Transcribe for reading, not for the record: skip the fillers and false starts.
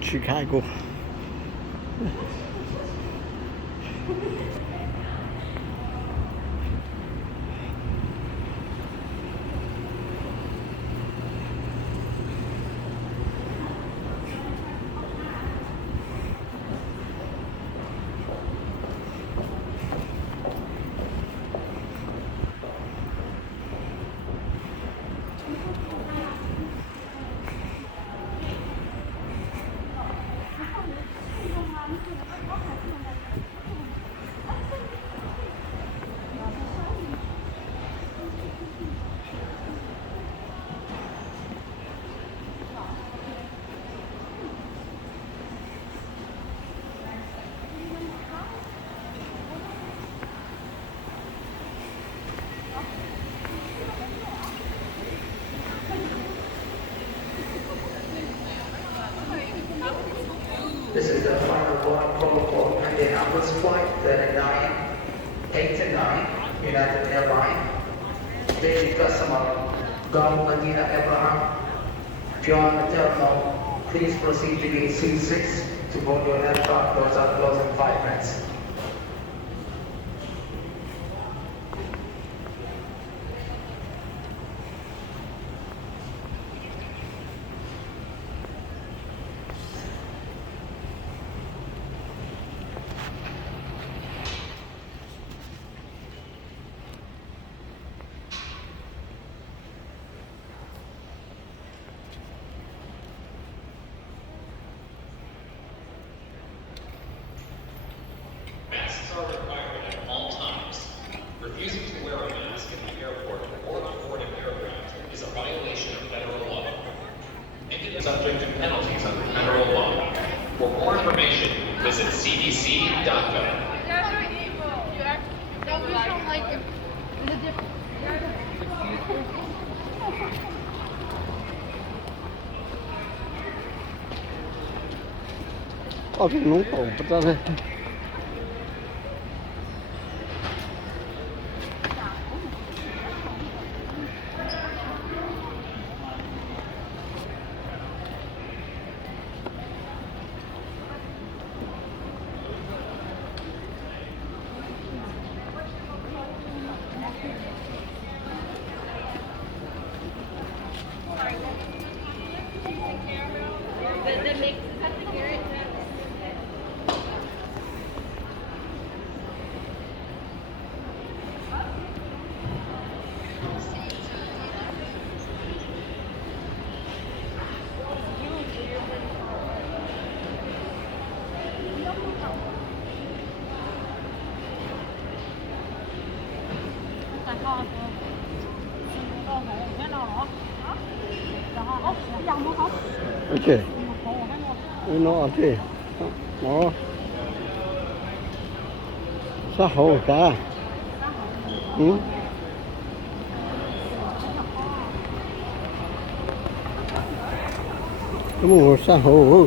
Chicago. This is the final boarding protocol and the Indianapolis flight 39, 8 and 9, United Airlines. Daily customer, Gal Medina Abraham. If you're on the terminal, please proceed to gate C6 to board your aircraft. Doors are closed in 5 minutes. Masks are required at all times. Refusing to wear a mask in the airport or on board an aircraft is a violation of federal law. And it is subject to penalties under federal law. For more information, visit cdc.gov. Cái núng cổ bắt ra đây. Ok. Nó ở thế. Nó. Sao hổ cả? Ừ. Cái mùa sao hổ.